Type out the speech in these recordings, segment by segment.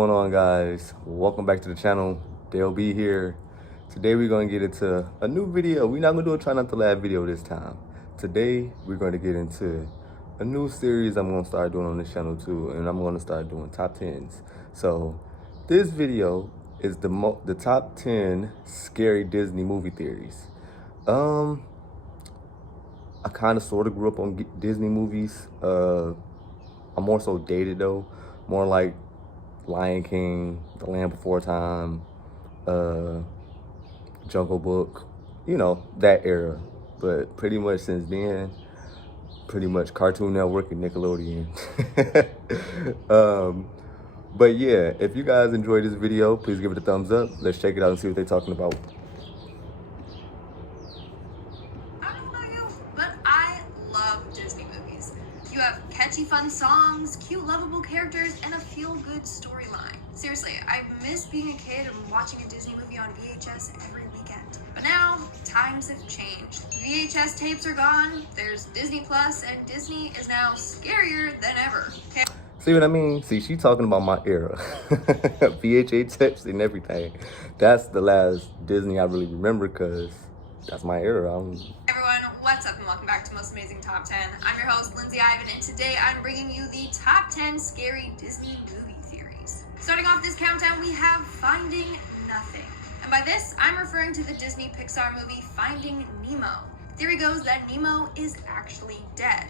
going on, guys? Welcome back to the channel. Dale B here. Today we're going to get into a new video. We're not going to do a try not to laugh video this time. Today we're going to get into a new series I'm going to start doing on this channel too, and I'm going to start doing top 10s. So this video is the top 10 scary Disney movie theories. I kind of sort of grew up on Disney movies. I'm more so dated though, more like Lion King, The Land Before Time, Jungle Book, you know, that era. But pretty much since then, pretty much Cartoon Network and Nickelodeon. But yeah, if you guys enjoyed this video, please give it a thumbs up. Let's check it out and see what they're talking about. Catchy, fun songs, cute, lovable characters, and a feel-good storyline. Seriously, I miss being a kid and watching a Disney movie on VHS every weekend. But now, times have changed. VHS tapes are gone, there's Disney Plus, and Disney is now scarier than ever. Okay? See what I mean? See, she talking about my era. VHS tapes and everything. That's the last Disney I really remember because that's my era. Everyone, what's up and welcome back to Most Amazing Top 10. I'm your host, Lindsay Ivan, and today I'm bringing you the top 10 scary Disney movie theories. Starting off this countdown, we have Finding Nothing. And by this, I'm referring to the Disney Pixar movie Finding Nemo. The theory goes that Nemo is actually dead.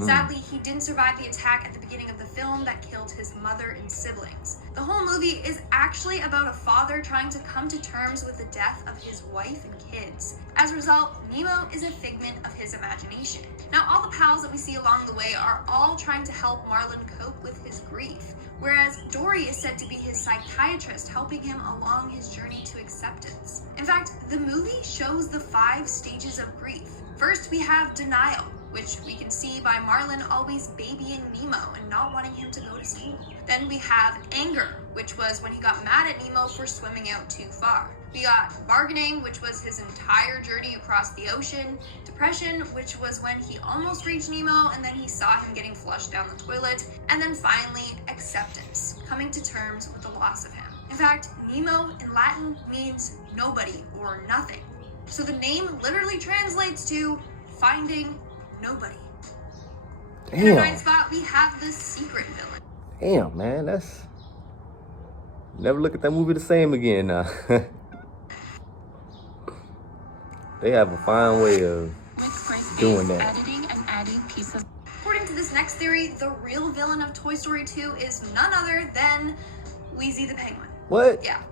Sadly, he didn't survive the attack at the beginning of the film that killed his mother and siblings. The whole movie is actually about a father trying to come to terms with the death of his wife and kids. As a result, Nemo is a figment of his imagination. Now, all the pals that we see along the way are all trying to help Marlin cope with his grief, whereas Dory is said to be his psychiatrist, helping him along his journey to acceptance. In fact, the movie shows the 5 stages of grief. First, we have denial, which we can see by Marlin always babying Nemo and not wanting him to go to school. Then we have anger, which was when he got mad at Nemo for swimming out too far. We got bargaining, which was his entire journey across the ocean. Depression, which was when he almost reached Nemo and then he saw him getting flushed down the toilet. And then finally, acceptance, coming to terms with the loss of him. In fact, Nemo in Latin means nobody or nothing. So the name literally translates to finding nobody. Damn. In our 9th spot, we have the secret villain. Damn, man, that's... Never look at that movie the same again now. They have a fine way of doing that. Editing and adding pieces. According to this next theory, the real villain of Toy Story 2 is none other than Wheezy the Penguin. What? Yeah,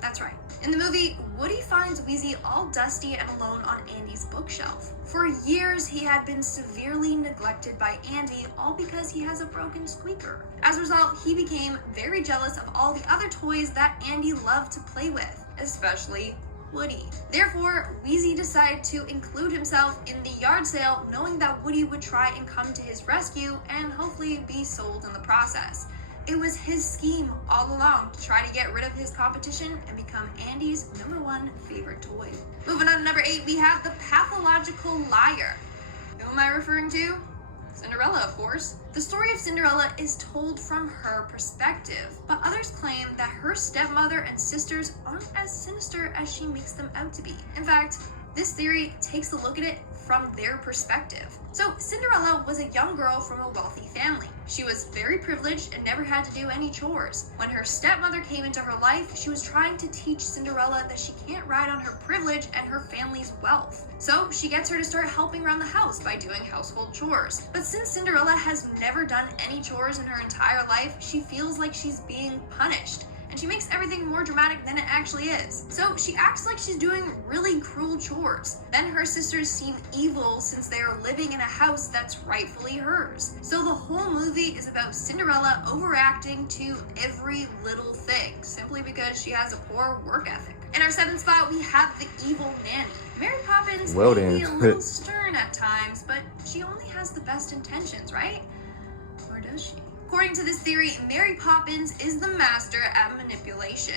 that's right. In the movie, Woody finds Wheezy all dusty and alone on Andy's bookshelf. For years, he had been severely neglected by Andy, all because he has a broken squeaker. As a result, he became very jealous of all the other toys that Andy loved to play with, especially Woody. Therefore, Wheezy decided to include himself in the yard sale, knowing that Woody would try and come to his rescue and hopefully be sold in the process. It was his scheme all along to try to get rid of his competition and become Andy's #1 favorite toy. Moving on to number 8, we have the pathological liar. Who am I referring to? Cinderella, of course. The story of Cinderella is told from her perspective, but others claim that her stepmother and sisters aren't as sinister as she makes them out to be. In fact, this theory takes a look at it from their perspective. So Cinderella was a young girl from a wealthy family. She was very privileged and never had to do any chores. When her stepmother came into her life, she was trying to teach Cinderella that she can't ride on her privilege and her family's wealth. So she gets her to start helping around the house by doing household chores. But since Cinderella has never done any chores in her entire life, she feels like she's being punished. And she makes everything more dramatic than it actually is. So she acts like she's doing really cruel chores. Then her sisters seem evil since they are living in a house that's rightfully hers. So the whole movie is about Cinderella overreacting to every little thing, simply because she has a poor work ethic. In our 7th spot, we have the evil nanny. Mary Poppins may be a little stern at times, but she only has the best intentions, right? Or does she? According to this theory, Mary Poppins is the master at manipulation.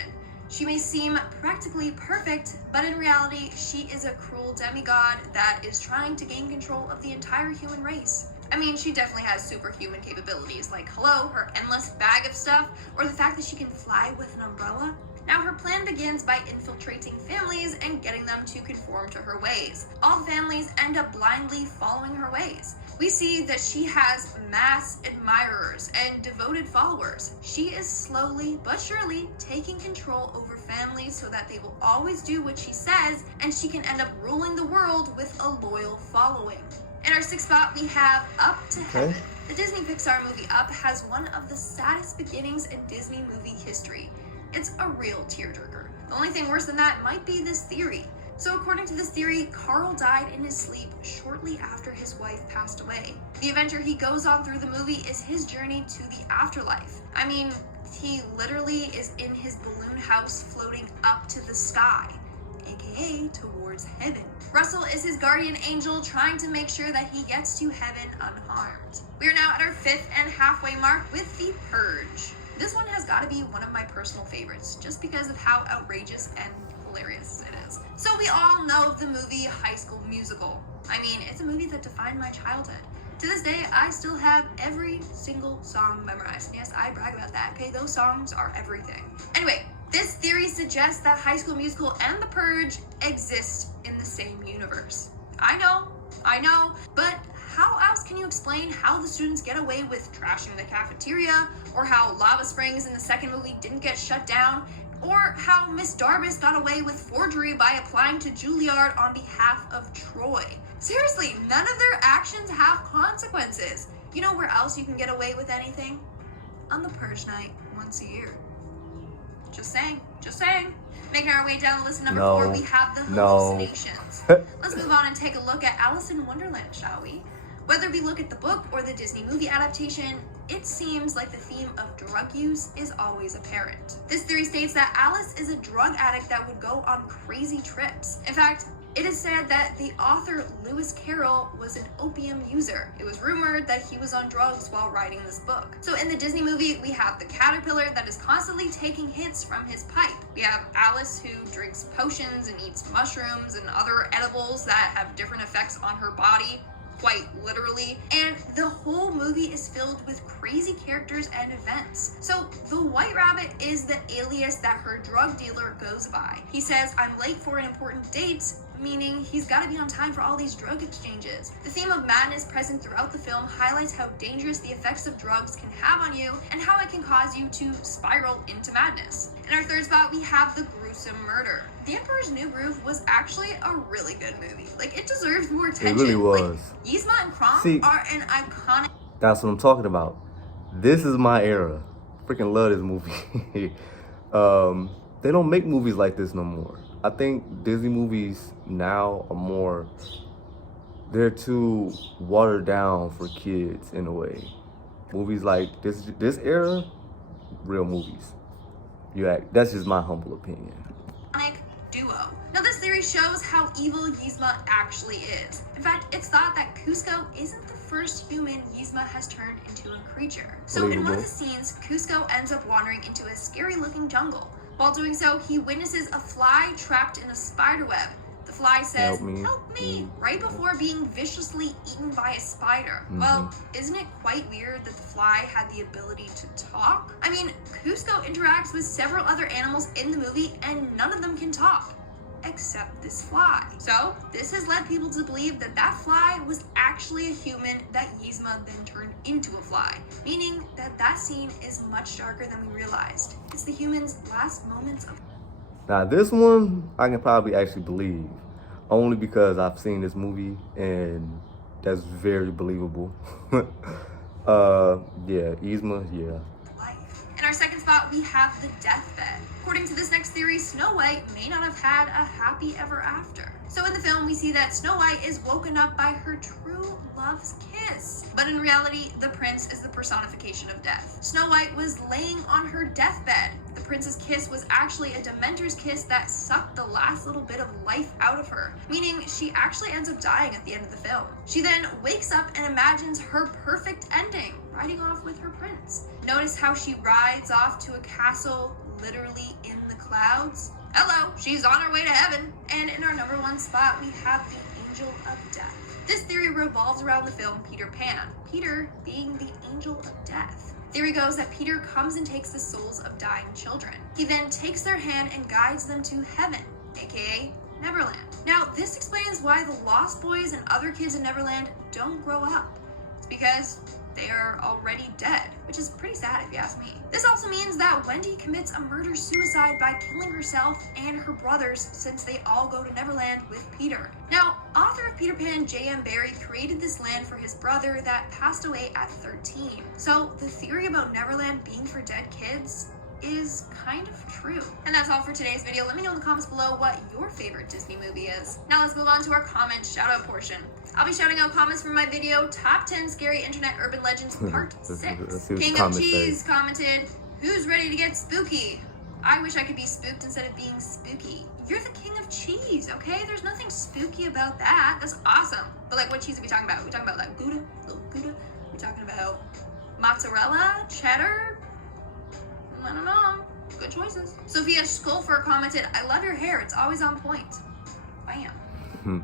She may seem practically perfect, but in reality, she is a cruel demigod that is trying to gain control of the entire human race. I mean, she definitely has superhuman capabilities, like, hello, her endless bag of stuff, or the fact that she can fly with an umbrella. Now, her plan begins by infiltrating families and getting them to conform to her ways. All the families end up blindly following her ways. We see that she has mass admirers and devoted followers. She is slowly but surely taking control over families so that they will always do what she says, and she can end up ruling the world with a loyal following. In our sixth spot, we have Up to Heaven. The Disney Pixar movie Up has one of the saddest beginnings in Disney movie history. It's a real tearjerker. The only thing worse than that might be this theory. So according to this theory, Carl died in his sleep shortly after his wife passed away. The adventure he goes on through the movie is his journey to the afterlife. I mean, he literally is in his balloon house floating up to the sky, aka towards heaven. Russell is his guardian angel trying to make sure that he gets to heaven unharmed. We are now at our fifth and halfway mark with The Purge. This one has got to be one of my personal favorites just because of how outrageous and hilarious it is. So we all know the movie High School Musical. I mean, it's a movie that defined my childhood. To this day, I still have every single song memorized. And yes, I brag about that, okay? Those songs are everything. Anyway, this theory suggests that High School Musical and The Purge exist in the same universe. I know, but how else can you explain how the students get away with trashing the cafeteria, or how Lava Springs in the second movie didn't get shut down, or how Miss Darbus got away with forgery by applying to Juilliard on behalf of Troy? Seriously, none of their actions have consequences. You know where else you can get away with anything? On the Purge night once a year. Just saying. Making our way down the list, number 4, we have the hallucinations. Let's move on and take a look at Alice in Wonderland, shall we? Whether we look at the book or the Disney movie adaptation, it seems like the theme of drug use is always apparent. This theory states that Alice is a drug addict that would go on crazy trips. In fact, it is said that the author Lewis Carroll was an opium user. It was rumored that he was on drugs while writing this book. So in the Disney movie, we have the caterpillar that is constantly taking hits from his pipe. We have Alice who drinks potions and eats mushrooms and other edibles that have different effects on her body, quite literally, and the whole movie is filled with crazy characters and events. So the White Rabbit is the alias that her drug dealer goes by. He says, "I'm late for an important date," meaning he's got to be on time for all these drug exchanges. The theme of madness present throughout the film highlights how dangerous the effects of drugs can have on you and how it can cause you to spiral into madness. In our third spot, we have The Gruesome Murder. The Emperor's New Groove was actually a really good movie. Like, it deserves more attention. It really was. Like, Yzma and Kronk are an iconic... That's what I'm talking about. This is my era. Freaking love this movie. They don't make movies like this no more. I think Disney movies now are more, they're too watered down for kids in a way. Movies like this era, real movies. That's just my humble opinion. Duo. Now this theory shows how evil Yzma actually is. In fact, it's thought that Kuzco isn't the first human Yzma has turned into a creature. So in one of the scenes, Kuzco ends up wandering into a scary looking jungle. While doing so, he witnesses a fly trapped in a spider web. The fly says, "Help me," right before being viciously eaten by a spider. Well, isn't it quite weird that the fly had the ability to talk? I mean, Kuzco interacts with several other animals in the movie and none of them can talk, except this fly. So this has led people to believe that that fly was actually a human that Yzma then turned into a fly, meaning that that scene is much darker than we realized. It's the human's last moments of... Now this one, I can probably actually believe, only because I've seen this movie and that's very believable. Yeah, Yzma, yeah. In our second spot, we have the deathbed. According to this next theory, Snow White may not have had a happy ever after. So in the film, we see that Snow White is woken up by her true love's kiss. But in reality, the prince is the personification of death. Snow White was laying on her deathbed. The prince's kiss was actually a Dementor's kiss that sucked the last little bit of life out of her, meaning she actually ends up dying at the end of the film. She then wakes up and imagines her perfect ending, riding off with her prince. Notice how she rides off to a castle literally in the clouds? Hello, she's on her way to heaven. And in our number 1 spot, we have the angel of death. This theory revolves around the film Peter Pan, Peter being the angel of death. Theory goes that Peter comes and takes the souls of dying children. He then takes their hand and guides them to heaven, aka Neverland. Now, this explains why the Lost Boys and other kids in Neverland don't grow up. It's because they are already dead, which is pretty sad if you ask me. This also means that Wendy commits a murder-suicide by killing herself and her brothers since they all go to Neverland with Peter. Now, author of Peter Pan, J.M. Barrie, created this land for his brother that passed away at 13. So the theory about Neverland being for dead kids is kind of true. And that's all for today's video. Let me know in the comments below what your favorite Disney movie is. Now let's move on to our comment shout out portion. I'll be shouting out comments from my video, Top 10 Scary Internet Urban Legends Part 6. King of Cheese commented, "Who's ready to get spooky? I wish I could be spooked instead of being spooky." You're the king of cheese, okay? There's nothing spooky about that. That's awesome. But like, what cheese are we talking about? Are we talking about like Gouda? Little Gouda? Are we talking about mozzarella? Cheddar? I don't know. Good choices. Sophia Skolfer commented, "I love your hair. It's always on point." Bam.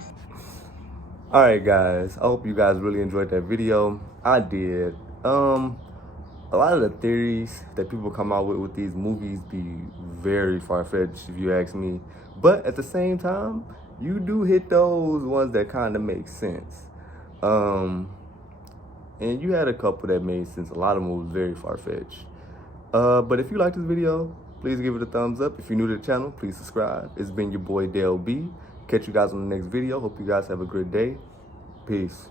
All right, guys. I hope you guys really enjoyed that video. I did. A lot of the theories that people come out with these movies be very far-fetched, if you ask me. But at the same time, you do hit those ones that kind of make sense. And you had a couple that made sense. A lot of them was very far-fetched. But if you like this video, please give it a thumbs up. If you're new to the channel, please subscribe. It's been your boy Dale B. Catch you guys on the next video. Hope you guys have a great day. Peace.